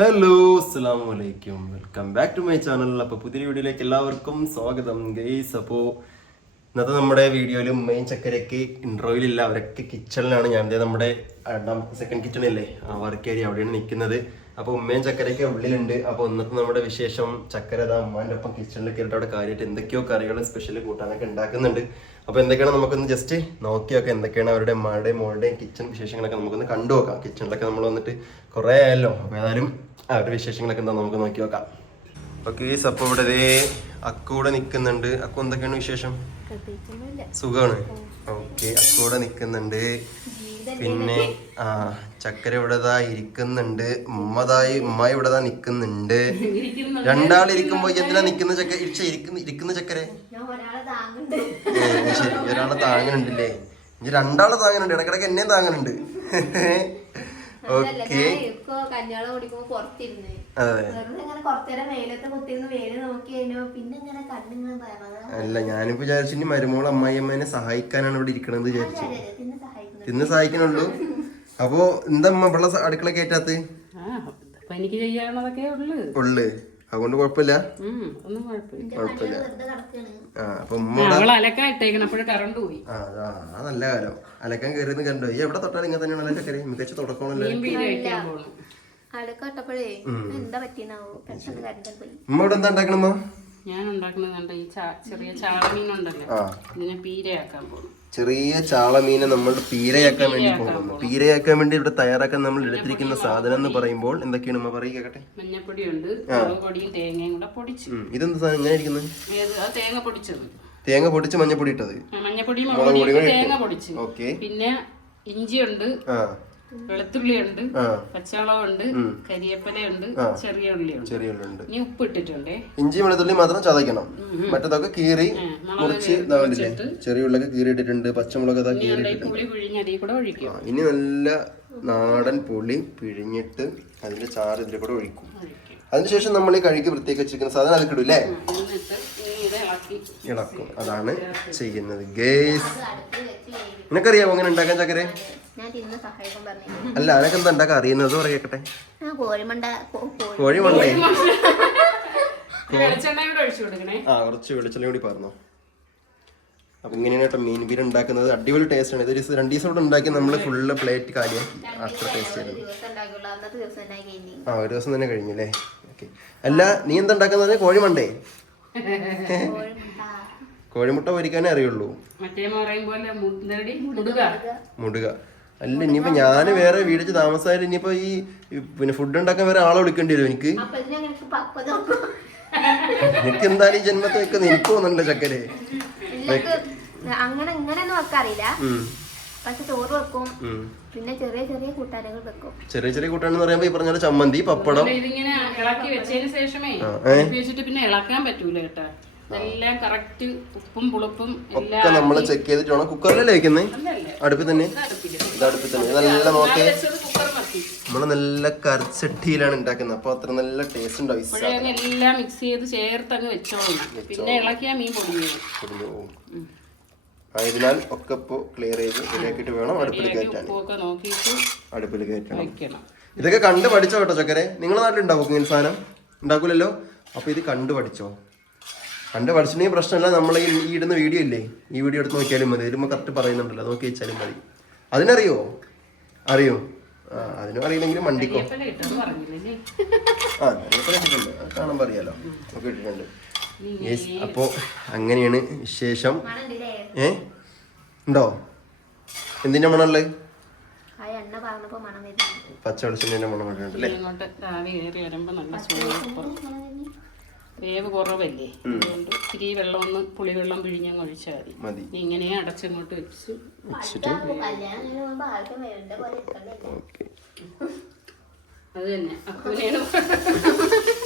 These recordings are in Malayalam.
ഹലോ അസ്സാം വലൈക്കും welcome back to my channel അപ്പോൾ പുതിയ വീഡിയോയിലേക്ക് എല്ലാവർക്കും സ്വാഗതം ഗെയ്സ് അപ്പോൾ ഇന്നത്തെ നമ്മുടെ വീഡിയോയിൽ ഉമ്മയും ചക്കരയ്ക്ക് ഇൻട്രോയിലില്ല അവരൊക്കെ കിച്ചണിലാണ് ഞാൻ നമ്മുടെ സെക്കൻഡ് സെക്കൻഡ് കിച്ചണില്ലേ ആ വർക്ക് ഏരിയ അവിടെയാണ് നിൽക്കുന്നത് അപ്പോൾ ഉമ്മയും ചക്കരയ്ക്ക് ഉള്ളിലുണ്ട്. അപ്പോൾ ഇന്നത്തെ നമ്മുടെ വിശേഷം ചക്കര അതാ അമ്മാന്റെ ഒപ്പം കിച്ചണിൽ കയറിയിട്ട് അവിടെ കാര്യമായിട്ട് എന്തൊക്കെയോ കറികളും സ്പെഷ്യൽ കൂട്ടാനൊക്കെ ഉണ്ടാക്കുന്നുണ്ട്. അപ്പോൾ എന്തൊക്കെയാണ് നമുക്കൊന്ന് ജസ്റ്റ് നോക്കി നോക്കാം. എന്തൊക്കെയാണ് അവരുടെ അമ്മയുടെയും മോളുടെയും കിച്ചൺ വിശേഷങ്ങളൊക്കെ നമുക്കൊന്ന് കണ്ടു നോക്കാം. കിച്ചണിലൊക്കെ നമ്മൾ വന്നിട്ട് കുറേ ആയല്ലോ. അപ്പോൾ ഏതായാലും അവരുടെ വിശേഷങ്ങളൊക്കെ എന്താ നമുക്ക് നോക്കി നോക്കാം. ഓക്കെ അപ്പോൾ ഇവിടെ അക്കൂടെ നിക്കുന്നുണ്ട്. നിൽക്കുന്നുണ്ട് അക്കു എന്തൊക്കെയാണ് വിശേഷം? സുഖമാണ്. ഓക്കെ അക്കൂടെ നിക്കുന്നുണ്ട്. നിൽക്കുന്നുണ്ട് പിന്നെ ആ ചക്കര ഇവിടെതാ ഇരിക്കുന്നുണ്ട്. ഉമ്മതായി ഉമ്മ ഇവിടെതാ നിക്കുന്നുണ്ട്. നിൽക്കുന്നുണ്ട് രണ്ടാളിരിക്കുമ്പോ എന്തിനാ നിൽക്കുന്ന ചക്ക ഇരിച്ച ഇരിക്കുന്ന ഇരിക്കുന്ന ചക്കരെ? താങ്ങുന്നുണ്ട്. ശരി. ഒരാളെ താങ്ങനുണ്ടല്ലേ ഇനി രണ്ടാളെ താങ്ങനുണ്ട് ഇടക്കിടക്ക് എന്നെ താങ്ങനുണ്ട് ഓക്കെ. കല്യാണം കുടിക്കുമ്പോ പുറത്തിരുന്ന്. അല്ല ഞാനിപ്പോ വിചാരിച്ചു ഇനി മരുമോൾ അമ്മായിയമ്മേനെ സഹായിക്കാനാണ് ഇവിടെ ഇരിക്കണത് വിചാരിച്ചു. തിന്ന് സഹായിക്കണുള്ളൂ അപ്പോ എന്താ അമ്മ ഇവിടെ അടുക്കള കയറ്റാത്ത ആ അപ്പൊ എനിക്ക് ചെയ്യാണതൊക്കെ ഉള്ളു. ഉള്ളു. അതുകൊണ്ട് കുഴപ്പമില്ല. ഉം ഒന്നും കുഴപ്പമില്ല. ആ അപ്പൊ ആ നല്ല കാലം. അലക്കാൻ കയറിയെന്ന് കണ്ടോ? ഈ എവിടെ തൊട്ടാലും ഇങ്ങനെ തന്നെയാണ് അലക്ക കയറി മികച്ച തുടക്കമാണല്ലോ ഉമ്മ ഇവിടെ എന്താ ഉണ്ടാക്കണമ്മ ഞാൻ ഉണ്ടാക്കുന്നത് കണ്ടോ? ഈ ചെറിയ ആ. ഇതിനെ പീരയാക്കാൻ പോകും ചെറിയ ചാളമീനെ നമ്മൾ പീരയാക്കാൻ വേണ്ടി പോകുന്നു. പീരയാക്കാൻ വേണ്ടി ഇവിടെ തയ്യാറാക്കാൻ നമ്മൾ എടുത്തിരിക്കുന്ന സാധനം എന്ന് പറയുമ്പോൾ എന്തൊക്കെയാണ് ഉമ്മ പറയുക കേട്ടെ? പൊടിയും തേങ്ങയും കൂടെ പൊടിച്ചു. ഇതെന്താ സാധനം? എങ്ങനെ ഇരിക്കുന്നത്? തേങ്ങ പൊടിച്ചത്. തേങ്ങ പൊടിച്ച് മഞ്ഞപ്പൊടി ഇട്ടത്. മഞ്ഞപ്പൊടി മുളക് തേങ്ങ പൊടിച്ച്. ഓക്കെ. പിന്നെ ഇഞ്ചിയുണ്ട്. ആ. വെളുത്തുള്ളിയുണ്ട് ആ. പച്ചവളമുണ്ട് കരിയേപ്പിലയുണ്ട് ചെറിയ ഉള്ളിയുണ്ട്. ചെറിയ ഉള്ളിയുണ്ട് ഇനി ഉപ്പ് ഇട്ടിട്ടുണ്ട് ഇഞ്ചി വെളുത്തുള്ളി മാത്രം ചതയ്ക്കണം. മറ്റേതൊക്കെ കീറി മുറിച്ച് ചെറിയ ഉള്ളൊക്കെ കീറി ഇട്ടിട്ടുണ്ട് പച്ചമുളക് പുളി പിഴിഞ്ഞ് അതിൽ കൂടെ ഒഴിക്കും. ഇനി നല്ല നാടൻ പുളി പിഴിഞ്ഞിട്ട് അതിന്റെ ചാറ് ഇതിൽ കൂടെ ഒഴിക്കും. അതിനുശേഷം നമ്മൾ ഈ കഴുകി വൃത്തിയൊക്കെ വെച്ചിരിക്കുന്ന സാധനം അതിൽ ഇടും അല്ലേ ഇളക്കും. അതാണ് ചെയ്യുന്നത്. ഗേസ്. നിനക്കറിയാമോ അങ്ങനെ ഉണ്ടാക്കാൻ ചക്കരെ? അല്ല അനക്ക് എന്താ ഉണ്ടാക്കാൻ അറിയുന്നത്? പറയട്ടെ കോഴിമണ്ടേ കോഴിമണ്ട? ആ കുറച്ച് വെളിച്ചെണ്ണ കൂടി പറഞ്ഞോ അപ്പൊ ഇങ്ങനെയാണ് കേട്ടോ മീൻ ബീർ ഉണ്ടാക്കുന്നത്. അടിപൊളി ടേസ്റ്റ് ആണ്. ഇത് ഒരു ദിവസം രണ്ട് ദിവസം കൂടെ ഉണ്ടാക്കി നമ്മൾ ഫുള്ള് പ്ലേറ്റ് കാലിയാക്കി അത്ര ടേസ്റ്റ് ആയിരുന്നു. ആ ഒരു ദിവസം തന്നെ കഴിഞ്ഞു. അല്ലേ ഓക്കെ അല്ല നീ എന്താ ഉണ്ടാക്കുന്നത്? കോഴി മണ്ടേ കോഴിമുട്ട പൊരിക്കാനേ അറിയുള്ളൂ. മുടുക. മുടുക. അല്ല ഇനിയിപ്പോ ഞാൻ വേറെ വീടിച്ച് താമസമായാലും ഇനിയിപ്പോ ഈ ഈ പിന്നെ ഫുഡ് ഉണ്ടാക്കാൻ വേറെ ആളെ വിളിക്കേണ്ടി വരും എനിക്ക്. അപ്പൊ ഇതിനെ എനിക്ക് എന്തായാലും ഈ ജന്മത്തെ വെക്കുന്ന എനിക്ക് തോന്നുന്നുണ്ട് ചക്കരെ. അങ്ങനെ ഇങ്ങനെയൊന്നും വെക്കാറില്ല പക്ഷെ ചോറ് വെക്കും. പിന്നെ ചെറിയ ചെറിയ കൂട്ടാനകൾ വെക്കും. ചെറിയ ചെറിയ കൂട്ടാണെന്ന് പറയുമ്പോ ഈ പറഞ്ഞ ചമ്മന്തി പപ്പടം. ഇതിങ്ങനെ ഇളക്കി വെച്ചതിന് ശേഷമേ? പിന്നെ ഇളക്കാൻ പറ്റൂല കേട്ടാ. എല്ലാം കറക്റ്റ് ഉപ്പും പുളിപ്പും ഒക്കെ നമ്മൾ ചെക്ക് ചെയ്തിട്ട് വേണം കുക്കറിലല്ലേ വെക്കുന്നത് അടുപ്പിൽ തന്നെ? അടുപ്പിൽ തന്നെ. നല്ല നോക്കി. നമ്മൾ നല്ല കറിച്ചട്ടിയിലാണ് ഉണ്ടാക്കുന്നത്. അപ്പൊ അത്ര നല്ല ടേസ്റ്റ് ഉണ്ടാവും. എല്ലാം മിക്സ് ചെയ്ത് ചേർത്ത് അങ്ങ് വെച്ചോളണം പിന്നെ ഇളക്കിയാ മീൻ പൊടിഞ്ഞു ആയതിനാൽ ഒക്കെ ഇപ്പോ ക്ലിയർ ചെയ്ത് ശരിയാക്കിയിട്ട് വേണം അടുപ്പിൽ കയറ്റാൻ. അടുപ്പിൽ കയറ്റണം. ഇതൊക്കെ കണ്ട് പഠിച്ചോ കേട്ടോ ചക്കരെ? നിങ്ങളെ നാട്ടിലുണ്ടാവും ഇങ്ങനെ സാധനം? ഉണ്ടാക്കൂലല്ലോ? അപ്പൊ ഇത് കണ്ട് പഠിച്ചോ? കണ്ട് പഠിച്ചിട്ടുണ്ടെങ്കിൽ പ്രശ്നമല്ല. നമ്മൾ ഈ ഇടുന്ന വീഡിയോ ഇല്ലേ? ഈ വീഡിയോ എടുത്ത് നോക്കിയാലും മതി. വരുമ്പോൾ കറക്റ്റ് പറയുന്നുണ്ടല്ലോ. നോക്കി വെച്ചാലും മതി. അതിനറിയോ? അറിയോ? ആ അതിനും അറിയില്ലെങ്കിലും മണ്ടിക്കോ? ഇട്ടെന്ന് പറഞ്ഞില്ലേ ആ ഞാനിപ്പോൾ ഇട്ടിട്ടുണ്ട്. കാണാൻ അറിയാലോ. യെസ് അപ്പോൾ അങ്ങനെയാണ് വിശേഷം. മണണ്ടില്ലേ? ഏ? ഉണ്ടോ? എന്തിന്റെ മണമുള്ളത് പച്ച വെളിച്ചെണ്ണ മണം ഇട്ടിട്ടുണ്ട് അല്ലേ? വേവ് കുറവല്ലേ? അതുകൊണ്ട് ഇത്തിരി വെള്ളം ഒന്ന് പുളിവെള്ളം പിഴിഞ്ഞങ്ങ് ഒഴിച്ചാൽ മതി. ഇങ്ങനെ അടച്ചങ്ങോട്ട് വെച്ച് വെച്ചിട്ട് അത് തന്നെ. അക്കൂനെയാണ്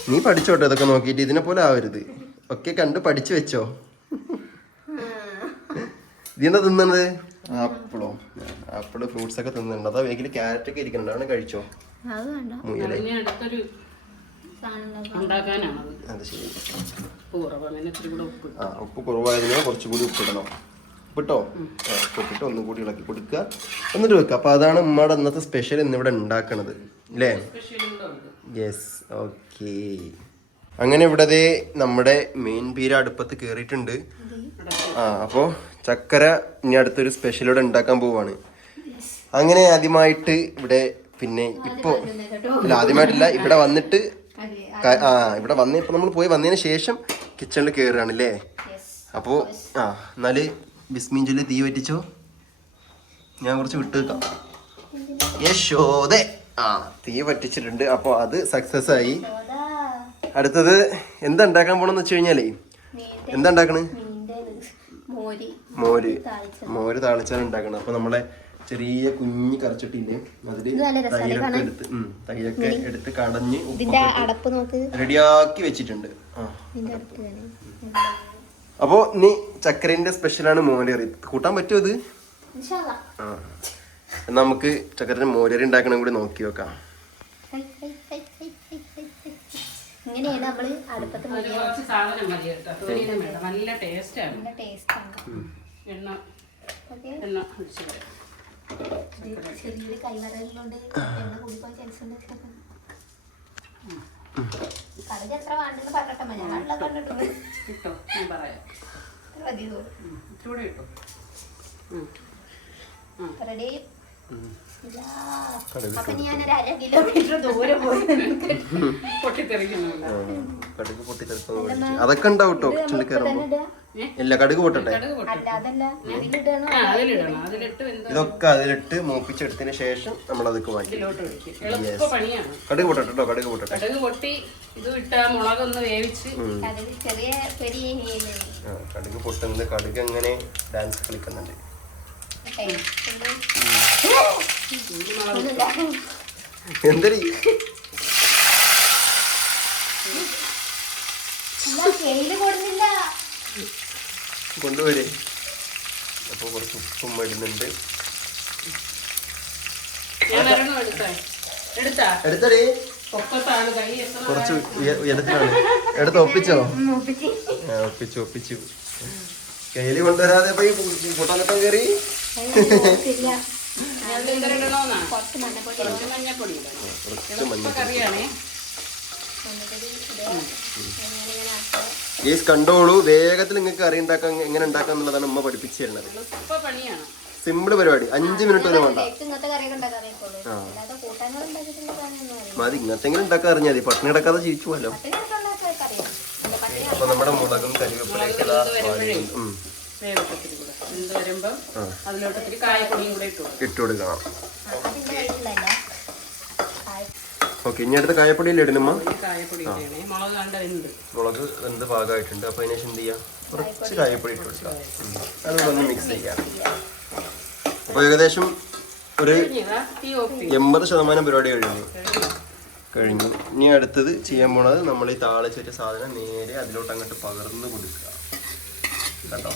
നീ പഠിച്ചോട്ടെ ഇതൊക്കെ നോക്കിയിട്ട് ഇതിനെ പോലെ ആവരുത്. ഒക്കെ കണ്ട് പഠിച്ചു വെച്ചോ. ഇതെന്താ തിന്നണത്? ആപ്പിളോ. ആപ്പിൾ ഫ്രൂട്ട്സ് ഒക്കെ തിന്നുന്നുണ്ട് അതാ വേഗം ക്യാരറ്റ് ഒക്കെ ഇരിക്കുന്നുണ്ട് അവിടെ കഴിച്ചോ. മുയലെ. ഉണ്ടാക്കാനാണത്. അത് ശരി? ആ ഉപ്പ് കുറവായതിനാൽ കുറച്ചുകൂടി ഉപ്പിടണം ഉപ്പിട്ടോ ഉപ്പിട്ട് ഒന്നും കൂടി ഇളക്കി കൊടുക്കുക. എന്നിട്ട് വെക്കുക. അപ്പൊ അതാണ് ഉമ്മയുടെ ഇന്നത്തെ സ്പെഷ്യൽ ഇന്നിവിടെ ഉണ്ടാക്കണത്. അല്ലേ യെസ് ഓക്കെ അങ്ങനെ ഇവിടെ നമ്മുടെ മെയിൻ പീര അടുപ്പത്ത് കയറിയിട്ടുണ്ട് ആ അപ്പോൾ ചക്കര ഇനി അടുത്തൊരു സ്പെഷ്യലോടെ ഉണ്ടാക്കാൻ പോവാണ്. അങ്ങനെ ആദ്യമായിട്ട് ഇവിടെ പിന്നെ ഇപ്പോ ഇല്ല ആദ്യമായിട്ടില്ല. ഇവിടെ വന്നിട്ട് ആ ഇവിടെ വന്ന് ഇപ്പൊ നമ്മൾ പോയി വന്നതിന് ശേഷം കിച്ചണിൽ കയറുകയാണ് അല്ലേ അപ്പോ ആ എന്നാൽ ചൊല്ലി തീ പറ്റിച്ചോ ഞാൻ കുറച്ച് വിട്ട് വെക്കാം യശോദേ. ആ തീ പറ്റിച്ചിട്ടുണ്ട് അപ്പോൾ അത് സക്സസ് ആയി. അടുത്തത് എന്താ ഉണ്ടാക്കാൻ പോണെന്ന് വെച്ച് കഴിഞ്ഞാലേ എന്താ ഉണ്ടാക്കണേ? മോര്. മോര്. താളിച്ചാണ് ഉണ്ടാക്കണം അപ്പൊ നമ്മളെ ചെറിയ കുഞ്ഞി കറച്ചിട്ടില്ലേ? അതിൽ തൈരൊക്കെ? എടുത്ത് തൈരൊക്കെ എടുത്ത് കടഞ്ഞ് ഇതിന്റെ അടപ്പ് നോക്ക്. റെഡിയാക്കി വെച്ചിട്ടുണ്ട്. അപ്പോ നീ ചക്കരന്റെ സ്പെഷ്യലാണ് മോരറി കൂട്ടാൻ പറ്റുമോ ഇത്. ആ. എന്നാ നമുക്ക് ചക്കരന്റെ മോരറി ഉണ്ടാക്കണം കൂടി നോക്കി വെക്കാം. ഇങ്ങനെയാണ് നമ്മൾ അടുപ്പത്ത് നല്ല ടേസ്റ്റ് ആണ്. എണ്ണ. എണ്ണ ചെറിയൊരു കൈവരലുകൊണ്ട് എണ്ണ കൂടിപ്പോയി ചാൻസുണ്ട് കടുക് എത്ര വേണ്ടെന്ന് പറഞ്ഞിട്ടോ ഞാൻ കണ്ടിട്ടുണ്ട്. ഞാൻ പറയാം. റെഡി കടുക് അപ്പൊ ഞാനൊരു അര കിലോമീറ്റർ ദൂരെ പോയി. അതൊക്കെ ഉണ്ടാവും കേട്ടോ. കിച്ചണിൽ? ഇല്ല കടുക് പൊട്ടട്ടെ? അല്ല അതല്ല. അതിലിടണം? അതിലിട്ട് വെന്തോ ഇതൊക്കെ അതിലിട്ട് മൂപ്പിച്ചെടുത്തതിന് ശേഷം നമ്മൾ അതൊക്കെ വാങ്ങി കടുക് പൊട്ടട്ടെ കേട്ടോ കടുക് പൊട്ടട്ടെ. കടുക് പൊട്ടി ഇത് ഇട്ട മുളകൊന്ന് വേവിച്ച് കടുക് പൊട്ടുന്നത് കടുക് എങ്ങനെ ഡാൻസ് കളിക്കുന്നുണ്ട്. എന്തരി കൊടുന്നില്ല കൊണ്ടുവരെ. അപ്പോൾ കുറച്ച് ഉപ്പും ഇടുന്നുണ്ട്. ഞാൻ ഒരെണ്ണം എടുത്താ എടുത്താ? എടുത്തടി. കുറച്ച് ഉയ- ഉയരത്തിലാണ്. എടുത്ത് ഒപ്പിച്ചോ? ഒപ്പിച്ച്. ഒപ്പിച്ചു കയ്യിൽ കൊണ്ടുവരാതെ പോയി പൊട്ടാനൊക്കെ കയറി കുറച്ച് മഞ്ഞപ്പൊടി കുറച്ച് മഞ്ഞപ്പൊടി ഗേസ് കണ്ടോളൂ വേഗത്തിൽ നിങ്ങൾക്ക് കറി ഉണ്ടാക്കാൻ എങ്ങനെ ഉണ്ടാക്കാം എന്നുള്ളതാണ് ഉമ്മ പഠിപ്പിച്ചു തരുന്നത് സിമ്പിൾ പരിപാടി അഞ്ച് മിനിറ്റ് വരെ വേണ്ട. മതി ഇങ്ങനത്തെ ഉണ്ടാക്കാൻ ഇങ്ങനത്തെങ്കിലും അറിഞ്ഞാൽ മതി. പട്ടിണി കിടക്കാതെ ജീവിച്ചു പോലോ അപ്പൊ നമ്മുടെ മുളകും കരിവേപ്പിലേക്കുള്ള ഇട്ടു വാടിയിട്ടുണ്ട്. ഉം. വേവക്കത്തിരി കൂടെ എന്ത് വരുമ്പം അതിലോട്ട് ഇത്തിരി കായപ്പൊടിയും കൂടെ ഇട്ടു കൊടുക്കും. ഇട്ട് കൊടുക്കണം അതിന്റെ കയ്യിലല്ല ഓക്കെ ഇനി അടുത്ത കായപ്പൊടി മുളക് കണ്ട എന്ത്? മുളക് വെന്ത് പാകമായിട്ടുണ്ട് അപ്പൊ അതിന് ശേഷം എന്ത് ചെയ്യാം? കുറച്ച് കായപ്പൊടി ഇട്ട് കൊടുക്കാം. ഒന്ന് മിക്സ് ചെയ്യാം. അപ്പൊ ഏകദേശം ഒരു എൺപത് ശതമാനം പരിപാടി കഴിഞ്ഞു. കഴിഞ്ഞു? ഇനി അടുത്തത് ചെയ്യാൻ പോണത് നമ്മൾ ഈ താളിച്ചൊരു സാധനം നേരെ അതിലോട്ട് അങ്ങോട്ട് പകർന്ന് കൊടുക്കുക. കേട്ടോ?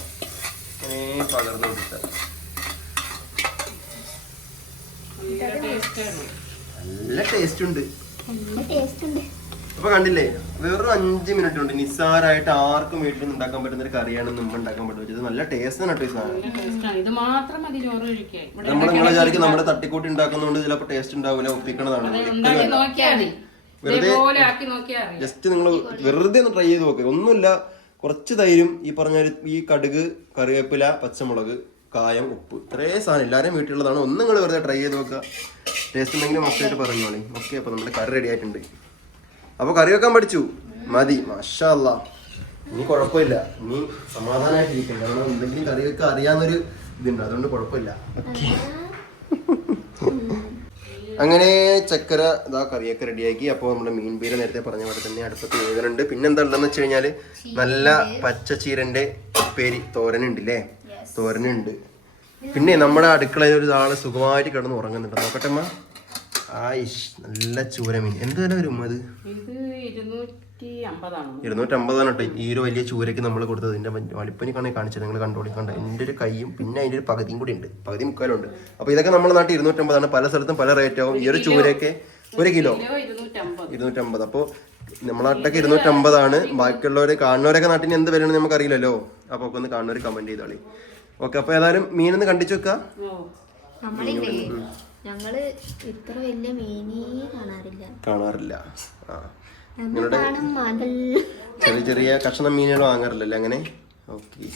അങ്ങനെ പകർന്ന് കൊടുക്കുക. നല്ല ടേസ്റ്റ് ഉണ്ട്. അപ്പൊ കണ്ടില്ലേ വെറും അഞ്ച് മിനിറ്റ് ഉണ്ട് നിസ്സാരായിട്ട് ആർക്കും വീട്ടിൽ നിന്ന് ഉണ്ടാക്കാൻ പറ്റുന്ന ഒരു കറിയാണ് നമ്മൾ ഉണ്ടാക്കാൻ പറ്റുന്നത്. ഇത് നല്ല ടേസ്റ്റ് ആണ് കേട്ടോ ഈ സാധനം. നല്ല ടേസ്റ്റാണ് ഇത് മാത്രം മതി ചോറ് കഴിക്കാൻ. നമ്മൾ നിങ്ങളെ വിചാരിക്കും നമ്മുടെ തട്ടിക്കൂട്ടി ഉണ്ടാക്കുന്നതുകൊണ്ട് ചിലപ്പോൾ ടേസ്റ്റ് ഉണ്ടാവില്ല ഒപ്പിക്കണതാണ്. വെറുതെ- ആക്കി നോക്കിയാൽ അറിയാം. ജസ്റ്റ് നിങ്ങൾ വെറുതെ ഒന്ന് ട്രൈ ചെയ്ത് നോക്കുക ഒന്നുമില്ല കുറച്ച് തൈരും ഈ പറഞ്ഞ ഈ കടുക് കറിവേപ്പില പച്ചമുളക് കായം ഉപ്പ് ഇത്രേ സാധനം എല്ലാവരും വീട്ടിലുള്ളതാണ്. ഒന്നും നിങ്ങൾ വെറുതെ ട്രൈ ചെയ്ത് നോക്കുക. ടേസ്റ്റ് ഉണ്ടെങ്കിൽ മസ്റ്റായിട്ട് പറഞ്ഞോളി ഓക്കെ അപ്പോൾ നമ്മുടെ കറി റെഡി ആയിട്ടുണ്ട്. അപ്പോൾ കറി വെക്കാൻ പഠിച്ചു. മതി. മാഷാ നീ ഇനി കുഴപ്പമില്ല. ഇനി സമാധാനമായിട്ടിരിക്കും കാരണം എന്തെങ്കിലും കറി വെക്കാൻ അറിയാവുന്നൊരു ഇതുണ്ട്. അതുകൊണ്ട് കുഴപ്പമില്ല. അങ്ങനെ ചക്കര ഇതാ കറിയൊക്കെ റെഡിയാക്കി അപ്പോൾ നമ്മുടെ മീൻ പീര നേരത്തെ പറഞ്ഞ പോലെ തന്നെ അടുപ്പത്ത് വേഗനുണ്ട് പിന്നെ എന്താ ഉള്ളതെന്ന് വെച്ച് കഴിഞ്ഞാൽ നല്ല പച്ചച്ചീരന്റെ ഉപ്പേരി തോരനുണ്ട് അല്ലേ തോരനുണ്ട്. പിന്നെ നമ്മുടെ അടുക്കളയിൽ ഒരു ആൾ സുഖമായിട്ട് കിടന്ന് ഉറങ്ങുന്നുണ്ട്. നോക്കട്ടെ അമ്മ. ആയിഷ് നല്ല ചൂരമീൻ. എന്ത് വില വരും അത്? ഇത് ഇരുന്നൂറ്റി അമ്പതാണ്. ഇരുന്നൂറ്റമ്പതാണ് കേട്ടോ. ഈ ഒരു വലിയ ചൂരയ്ക്ക് നമ്മൾ കൊടുത്തത്. ഇതിന്റെ വലിപ്പനി കണ്ണി കാണിച്ചത് നിങ്ങൾ കണ്ടോളി കണ്ട എന്റെ ഒരു കൈയും പിന്നെ അതിന്റെ ഒരു പകുതിയും കൂടി ഉണ്ട്. പകുതി മുക്കാലുണ്ട്. അപ്പോൾ ഇതൊക്കെ നമ്മുടെ നാട്ടിൽ ഇരുന്നൂറ്റമ്പതാണ്. പല സ്ഥലത്തും പല റേറ്റ് ആവും. ഈ ഒരു ചൂരയൊക്കെ ഒരു കിലോ? ഇരുന്നൂറ്റമ്പത്. അപ്പൊ അപ്പോൾ നമ്മുടെ നാട്ടിലൊക്കെ ഇരുന്നൂറ്റമ്പതാണ്. ബാക്കിയുള്ളവർ കാണുന്നവരൊക്കെ നാട്ടിന് എന്ത് വിലയാണെന്ന് നമുക്ക് അറിയില്ലല്ലോ അപ്പോൾ ഒക്കെ ഒന്ന് കാണുന്നവർ കമന്റ് ചെയ്തോളി. ഓക്കെ അപ്പൊ ഏതായാലും മീനൊന്ന് കണ്ടിച്ചു വെക്കുക നമ്മളില്ലേ ഞങ്ങൾ ഇത്ര വലിയ മീനേ കാണാറില്ല. കാണാറില്ല. ആ. ചെറിയ ചെറിയ കഷ്ണം മീനുകൾ വാങ്ങാറില്ലല്ലേ അങ്ങനെ? ഓക്കെ.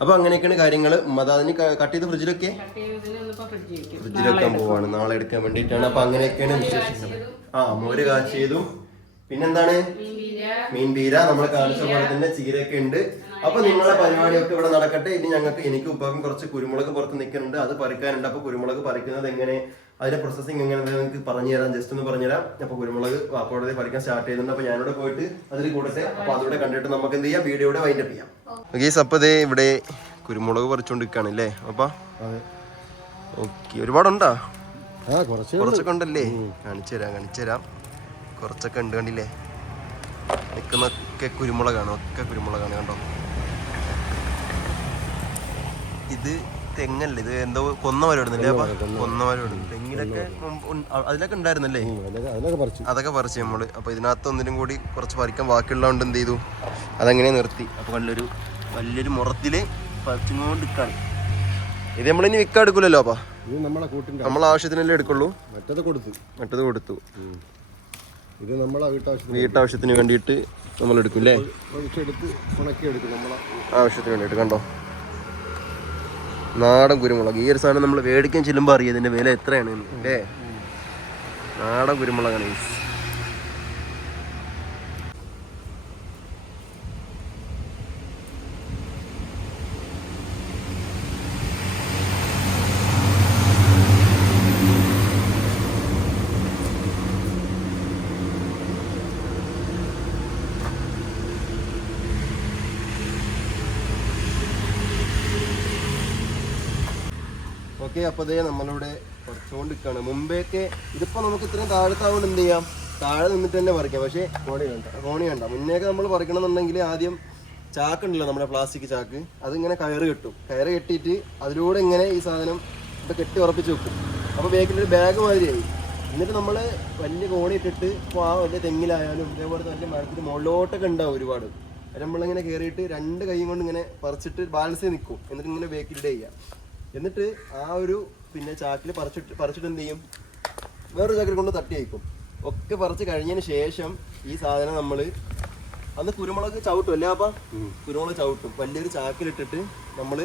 അപ്പൊ അങ്ങനെയൊക്കെയാണ് കാര്യങ്ങൾ അതിന് കട്ട് ചെയ്ത് ഫ്രിഡ്ജിലൊക്കെ? ഫ്രിഡ്ജിൽ വെക്കും. ഫ്രിഡ്ജിൽ വെക്കാൻ പോവാണ്. നാളെ എടുക്കാൻ വേണ്ടിയിട്ടാണ്. അപ്പൊ അങ്ങനെയൊക്കെയാണ് വിശേഷങ്ങൾ. ആ മോര് കാശ് ചെയ്തു. പിന്നെന്താണ്? മീൻ ബീര. മീൻ പീര നമ്മൾ കാണിച്ച പോലെ തന്നെ ചീരയൊക്കെ ഉണ്ട്. അപ്പൊ നിങ്ങളെ പരിപാടിയൊക്കെ ഇവിടെ നടക്കട്ടെ. ഇനി ഞങ്ങൾക്ക് എനിക്ക് ഉപ്പാക്കും കുറച്ച് കുരുമുളക് പുറത്ത് നിൽക്കുന്നുണ്ട്. അത് പറിക്കാനുണ്ട്. അപ്പൊ കുരുമുളക് പറിക്കുന്നത് എങ്ങനെ? അതിന്റെ പ്രോസസ്സിങ് എങ്ങനെ നിങ്ങൾക്ക് പറഞ്ഞു തരാം. ജസ്റ്റ് ഒന്ന് പറഞ്ഞുതരാം അപ്പൊ കുരുമുളക് വാപ്പോടെ പറിക്കാൻ സ്റ്റാർട്ട് ചെയ്യുന്നുണ്ട്. അപ്പൊ ഞാനിവിടെ പോയിട്ട് അതിൽ കൂടട്ടെ. അപ്പൊ അതിലൂടെ കണ്ടിട്ട് നമുക്ക് എന്ത് ചെയ്യാം? വീഡിയോയുടെ വൈൻഡപ്പ് ചെയ്യാം. ഓക്കെ അപ്പൊ ദേ ഇവിടെ കുരുമുളക് പറിച്ചുകൊണ്ടിരിക്കുകയാണ് അല്ലേ? അപ്പൊ? ഓക്കെ ഒരുപാടുണ്ടോ? ആ കുറച്ച് കുറച്ചൊക്കെ ഉണ്ടല്ലേ? കാണിച്ചു തരാം കാണിച്ചു തരാം. കുറച്ചൊക്കെ ഉണ്ട് കണ്ടില്ലേ? നിൽക്കുന്നൊക്കെ കുരുമുളകാണ്. ഒക്കെ കുരുമുളകാണ് കണ്ടോ? ഇത് തെങ്ങല്ലേ? ഇത് എന്തോ കൊന്ന പോലെ ഇടുന്നില്ലേ അപ്പൊ കൊന്ന പോലെ ഇടുന്നു. തെങ്ങിലൊക്കെ അതിലൊക്കെ ഉണ്ടായിരുന്നല്ലേ? അതൊക്കെ പറിച്ചു നമ്മൾ. അപ്പൊ ഇതിനകത്ത് ഒന്നിനും കൂടി കുറച്ച് പറിക്കാൻ ബാക്കിയുള്ളതുകൊണ്ട് എന്ത് ചെയ്തു? അതങ്ങനെ നിർത്തി. അപ്പൊ നല്ലൊരു വലിയൊരു മുറത്തിൽ പറിച്ചുകൊണ്ടിരിക്കാണ്. ഇത് നമ്മളിനി വിൽക്കാൻ എടുക്കൂലല്ലോ അപ്പാ? നമ്മളെ ആവശ്യത്തിനല്ലേ എടുക്കുള്ളൂ? മറ്റത് കൊടുത്തു. മറ്റത് കൊടുത്തു. ഇത് നമ്മളെ വീട്ടാവശ്യത്തിന് വീട്ടാവശ്യത്തിന് വേണ്ടിയിട്ട്. നമ്മൾ എടുക്കും അല്ലേ? ആവശ്യത്തിന് വേണ്ടിയിട്ട് കണ്ടോ? നാടൻ കുരുമുളക്. ഈ ഒരു സാധനം നമ്മൾ മേടിക്കാൻ ചെല്ലുമ്പോൾ അറിയാം ഇതിന്റെ വില എത്രയാണ്. അല്ലേ? നാടൻ കുരുമുളകാണ്. ഓക്കെ അപ്പോൾ അതേ നമ്മളിവിടെ കുറച്ചുകൊണ്ടിരിക്കുകയാണ് മുമ്പേക്കെ ഇതിപ്പോൾ നമുക്ക് ഇത്രയും താഴത്താവുകൊണ്ട് എന്ത് ചെയ്യാം? താഴെ നിന്നിട്ട് തന്നെ പറിക്കാം. പക്ഷേ കോണി വേണ്ട കോണി വേണ്ട. മുന്നേക്ക് നമ്മൾ പറിക്കണമെന്നുണ്ടെങ്കിൽ ആദ്യം ചാക്കുണ്ടല്ലോ നമ്മുടെ പ്ലാസ്റ്റിക് ചാക്ക്. അതിങ്ങനെ കയറ് കെട്ടും. കയറ് കെട്ടിയിട്ട് അതിലൂടെ ഇങ്ങനെ ഈ സാധനം ഇവിടെ കെട്ടി ഉറപ്പിച്ച് വെക്കും. അപ്പോൾ ബാക്കിലൊരു ബാഗ് മാതിരിയായി. എന്നിട്ട് നമ്മൾ വലിയ കോണി ഇട്ടിട്ട് ഇപ്പോൾ ആ വലിയ തെങ്ങിലായാലും ഇതേപോലെ വലിയ മരത്തിന് മുകളിലോട്ടൊക്കെ ഉണ്ടാവും ഒരുപാട്. അത് നമ്മളിങ്ങനെ കയറിയിട്ട് രണ്ട് കൈയും കൊണ്ട് ഇങ്ങനെ പറിച്ചിട്ട് ബാലൻസ് ചെയ്ത് നിൽക്കും എന്നിട്ട് ഇങ്ങനെ ബേക്കിന്റെ ചെയ്യാം. എന്നിട്ട് ആ ഒരു പിന്നെ ചാക്കിൽ പറിച്ചിട്ട് പറിച്ചിട്ട് എന്ത് ചെയ്യും? വേറൊരു ചാക്കിൽ കൊണ്ട് തട്ടി വയ്ക്കും ഒക്കെ പറിച്ച് കഴിഞ്ഞതിന് ശേഷം ഈ സാധനം നമ്മൾ അന്ന് കുരുമുളക് ചവിട്ടും അല്ലേ അപ്പ കുരുമുളക് ചവിട്ടും. വലിയൊരു ചാക്കിലിട്ടിട്ട് നമ്മൾ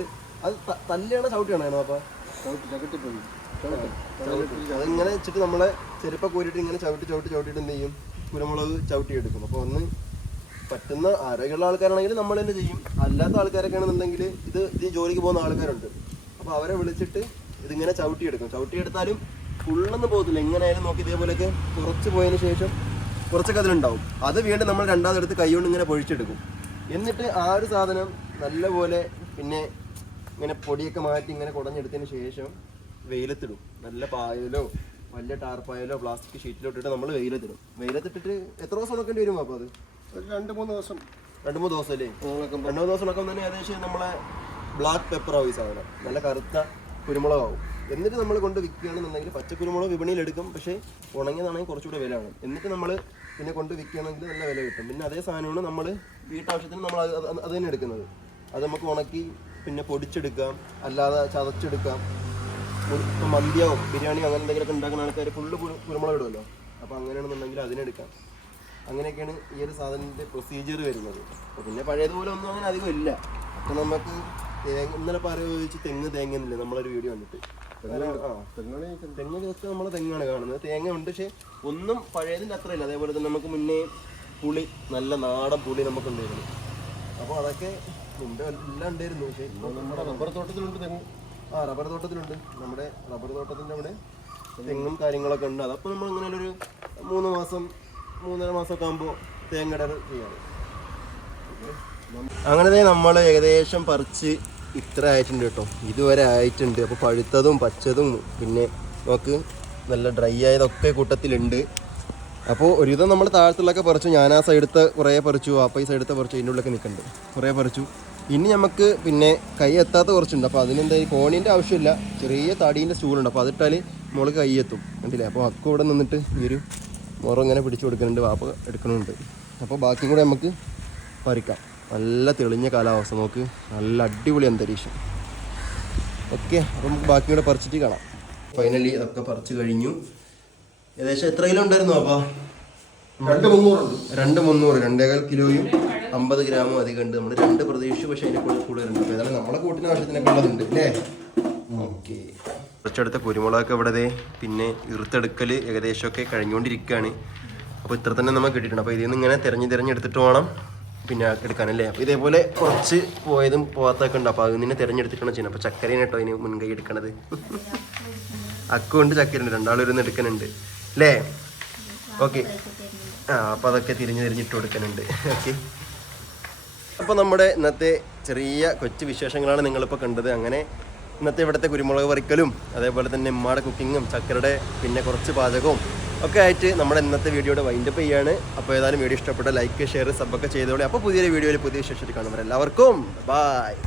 അത് തല്ലിയാണോ ചവിട്ടിയാണോ അപ്പ ചവിട്ടി അതിങ്ങനെ വെച്ചിട്ട് നമ്മളെ ചെരുപ്പ കോരിട്ട് ഇങ്ങനെ ചവിട്ടി ചവിട്ടി ചവിട്ടിയിട്ട് എന്ത് ചെയ്യും? കുരുമുളക് ചവിട്ടിയെടുക്കും. അപ്പോൾ ഒന്ന് പറ്റുന്ന ആരോഗ്യമുള്ള ആൾക്കാരാണെങ്കിൽ നമ്മൾ തന്നെ ചെയ്യും? അല്ലാത്ത ആൾക്കാരൊക്കെ ആണെന്നുണ്ടെങ്കിൽ ഇത് ഇത് ജോലിക്ക് പോകുന്ന ആൾക്കാരുണ്ട്. അപ്പോൾ അവരെ വിളിച്ചിട്ട് ഇതിങ്ങനെ ചവിട്ടിയെടുക്കും. ചവിട്ടിയെടുത്താലും ഫുള്ളൊന്നും പോകത്തില്ല. എങ്ങനെയായാലും നോക്കി ഇതേപോലെയൊക്കെ കുറച്ച് പോയതിനു ശേഷം കുറച്ചൊക്കെ അതിലുണ്ടാവും. അത് വീണ്ടും നമ്മൾ രണ്ടാമതെടുത്ത് കൈ കൊണ്ട് ഇങ്ങനെ പൊഴിച്ചെടുക്കും. എന്നിട്ട് ആ ഒരു സാധനം നല്ലപോലെ പിന്നെ ഇങ്ങനെ പൊടിയൊക്കെ മാറ്റി ഇങ്ങനെ കുടഞ്ഞെടുത്തതിന് ശേഷം വെയിലത്തിടും. നല്ല പായലോ വലിയ ടാർപ്പായലോ പ്ലാസ്റ്റിക് ഷീറ്റിലോ ഇട്ടിട്ട് നമ്മൾ വെയിലത്തിടും. വെയിലത്തിട്ടിട്ട് എത്ര ദിവസം ഉണക്കേണ്ടി വരും അപ്പോൾ അത്? ഒരു രണ്ട് മൂന്ന് ദിവസം. രണ്ട് മൂന്ന് ദിവസം അല്ലേ? രണ്ട് മൂന്ന് ദിവസം ഉണക്കം തന്നെ ഏകദേശം നമ്മളെ ബ്ലാക്ക് പെപ്പർ ആവും ഈ സാധനം. നല്ല കറുത്ത കുരുമുളകാവും. എന്നിട്ട് നമ്മൾ കൊണ്ട് വിൽക്കുകയാണെന്നുണ്ടെങ്കിൽ പച്ചക്കുരുമുളക് വിപണിയിൽ എടുക്കും. പക്ഷേ ഉണങ്ങിയതാണെങ്കിൽ കുറച്ചുകൂടെ വില എന്നിട്ട് നമ്മൾ പിന്നെ കൊണ്ട് വിൽക്കുകയാണെങ്കിൽ നല്ല വില കിട്ടും. പിന്നെ അതേ സാധനമാണ് നമ്മൾ വീട്ടാവശ്യത്തിന് നമ്മൾ അത് തന്നെ എടുക്കുന്നത്. അത് നമുക്ക് ഉണക്കി പിന്നെ പൊടിച്ചെടുക്കാം. അല്ലാതെ ചതച്ചെടുക്കാം. ഇപ്പം മന്തിയോ ബിരിയാണിയോ അങ്ങനെ എന്തെങ്കിലുമൊക്കെ ഉണ്ടാക്കുന്ന ആൾക്കാർ ഫുള്ള് കുരുമുളക് ഇടുമല്ലോ അപ്പോൾ അങ്ങനെയാണെന്നുണ്ടെങ്കിൽ അതിനെടുക്കാം അങ്ങനെയൊക്കെയാണ് ഈ ഒരു സാധനത്തിന്റെ പ്രൊസീജിയർ വരുന്നത്. പിന്നെ പഴയതുപോലെ ഒന്നും അങ്ങനെ അധികം ഇല്ല. അപ്പം നമുക്ക് തേങ്ങ ഇന്നലെ പറയുക തെങ്ങ് തേങ്ങ എന്നില്ല നമ്മളൊരു വീഡിയോ കണ്ടിട്ട്. തെങ്ങ് ജസ്റ്റ് നമ്മളെ തെങ്ങാണ് കാണുന്നത്. തേങ്ങ ഉണ്ട് പക്ഷെ ഒന്നും പഴയതിന്റെ അത്ര ഇല്ല അതേപോലെ തന്നെ നമുക്ക് മുന്നേ പുളി നല്ല നാടൻ പുളി നമുക്ക് ഉണ്ടായിരുന്നു അപ്പോൾ അതൊക്കെ ഉണ്ട് എല്ലാം ഉണ്ടായിരുന്നു. പക്ഷേ നമ്മുടെ റബ്ബർ തോട്ടത്തിലുണ്ട് തെങ്ങ്. ആ റബ്ബർ തോട്ടത്തിലുണ്ട്. നമ്മുടെ റബ്ബർ തോട്ടത്തിന്റെ അവിടെ തെങ്ങും കാര്യങ്ങളൊക്കെ ഉണ്ട്. അതപ്പോൾ നമ്മൾ ഇങ്ങനെ ഒരു മൂന്ന് മാസം മൂന്നര മാസമൊക്കെ ആകുമ്പോൾ തേങ്ങ ചെയ്യാറ്. അങ്ങനെ നമ്മൾ ഏകദേശം പറിച്ച് ഇത്ര ആയിട്ടുണ്ട് കേട്ടോ. ഇതുവരെ ആയിട്ടുണ്ട്. അപ്പോൾ പഴുത്തതും പച്ചതും പിന്നെ നമുക്ക് നല്ല ഡ്രൈ ആയതൊക്കെ കൂട്ടത്തിലുണ്ട്. അപ്പോൾ ഒരുവിധം നമ്മൾ താഴത്തുള്ളൊക്കെ പറിച്ചു. ഞാൻ ആ സൈഡത്തെ കുറേ പറിച്ചു. അപ്പോൾ ഈ സൈഡത്തെ പറിച്ചു. ഇതിന്റെ ഉള്ളിലൊക്കെ നിൽക്കുന്നുണ്ട്. കുറേ പറിച്ചു. ഇനി നമുക്ക് പിന്നെ കൈ എത്താത്ത കുറച്ചുണ്ട്. അപ്പോൾ അതിനെന്താ ഈ കോണീന്റെ ആവശ്യമില്ല. ചെറിയ തടീന്റെ സ്റ്റൂളുണ്ട്. അപ്പോൾ അതിട്ടാൽ മോൾ കൈ എത്തും. കണ്ടില്ലേ അപ്പോൾ അക്കും ഇവിടെ നിന്നിട്ട് ഈ ഒരു മുറം ഇങ്ങനെ പിടിച്ചു കൊടുക്കുന്നുണ്ട്. വാപ്പ എടുക്കുന്നുണ്ട്. അപ്പോൾ ബാക്കിയും കൂടെ നമുക്ക് പറിക്കാം. നല്ല തെളിഞ്ഞ കാലാവസ്ഥ നോക്ക്. നല്ല അടിപൊളി അന്തരീക്ഷം. ഓക്കെ അപ്പം നമുക്ക് ബാക്കി കൂടെ പറിച്ചിട്ട് കാണാം. ഫൈനലി അതൊക്കെ പറിച്ചു കഴിഞ്ഞു. ഏകദേശം എത്ര കിലോ ഉണ്ടായിരുന്നു അപ്പോൾ രണ്ട് മുന്നൂറുണ്ട്. രണ്ട് മുന്നൂറ് രണ്ടേകാൽ കിലോയും അമ്പത് ഗ്രാമും അധികം ഉണ്ട്. നമ്മൾ രണ്ട് പ്രതീക്ഷിച്ചു പക്ഷേ അതിനെ കൂടുതൽ കൂടുതലുണ്ട് അപ്പോൾ ഏതായാലും നമ്മളെ കൂട്ടിന് ആവശ്യത്തിനൊക്കെ ഉള്ളതുണ്ട് അല്ലേ? ഓക്കെ. കുറച്ചടുത്ത കുരുമുളകൊക്കെ ഇവിടെ പിന്നെ ഇറുത്തെടുക്കൽ ഏകദേശമൊക്കെ കഴിഞ്ഞുകൊണ്ടിരിക്കുകയാണ്. അപ്പോൾ ഇത്ര തന്നെ നമുക്ക് കിട്ടിയിട്ടുണ്ട്. അപ്പോൾ ഇതിൽ നിന്ന് ഇങ്ങനെ തിരഞ്ഞ് തിരഞ്ഞെടുത്തിട്ട് വേണം പിന്നെ എടുക്കാനല്ലേ? അപ്പോൾ ഇതേപോലെ കുറച്ച് പോയതും പോകാത്തൊക്കെ ഉണ്ട്. അപ്പോൾ അത് നിന്നെ തിരഞ്ഞെടുത്തിട്ടാണ് ചെയ്യുന്നത്. അപ്പോൾ ചക്കരയാണ് കേട്ടോ അതിന് മുൻകൈ എടുക്കണത്. അക്കുണ്ട് ചക്കരയുണ്ട് രണ്ടാളും ഇരുന്ന് എടുക്കുന്നുണ്ട് അല്ലേ? ഓക്കെ. ആ അപ്പോൾ അതൊക്കെ തിരിഞ്ഞ് തിരിഞ്ഞിട്ട് കൊടുക്കുന്നുണ്ട് ഓക്കെ. അപ്പോൾ നമ്മുടെ ഇന്നത്തെ ചെറിയ കൊച്ചു വിശേഷങ്ങളാണ് നിങ്ങളിപ്പോൾ കണ്ടത്. അങ്ങനെ ഇന്നത്തെ ഇവിടുത്തെ കുരുമുളക് പറിക്കലും അതേപോലെ തന്നെ ഉമ്മാടെ കുക്കിങ്ങും ചക്കരയുടെ പിന്നെ കുറച്ച് പാചകവും ഒക്കെ ആയിട്ട് നമ്മുടെ ഇന്നത്തെ വീഡിയോയുടെ വൈൻഡപ്പ് ചെയ്യാണ്. അപ്പോൾ ഏതായാലും വീഡിയോ ഇഷ്ടപ്പെട്ട ലൈക്ക് ഷെയർ സബ്ബൊക്കെ ചെയ്തോളെ. അപ്പോൾ പുതിയൊരു വീഡിയോയിൽ പുതിയ വിശേഷത്തിൽ കാണുന്നവരെല്ലാവർക്കും ബായ്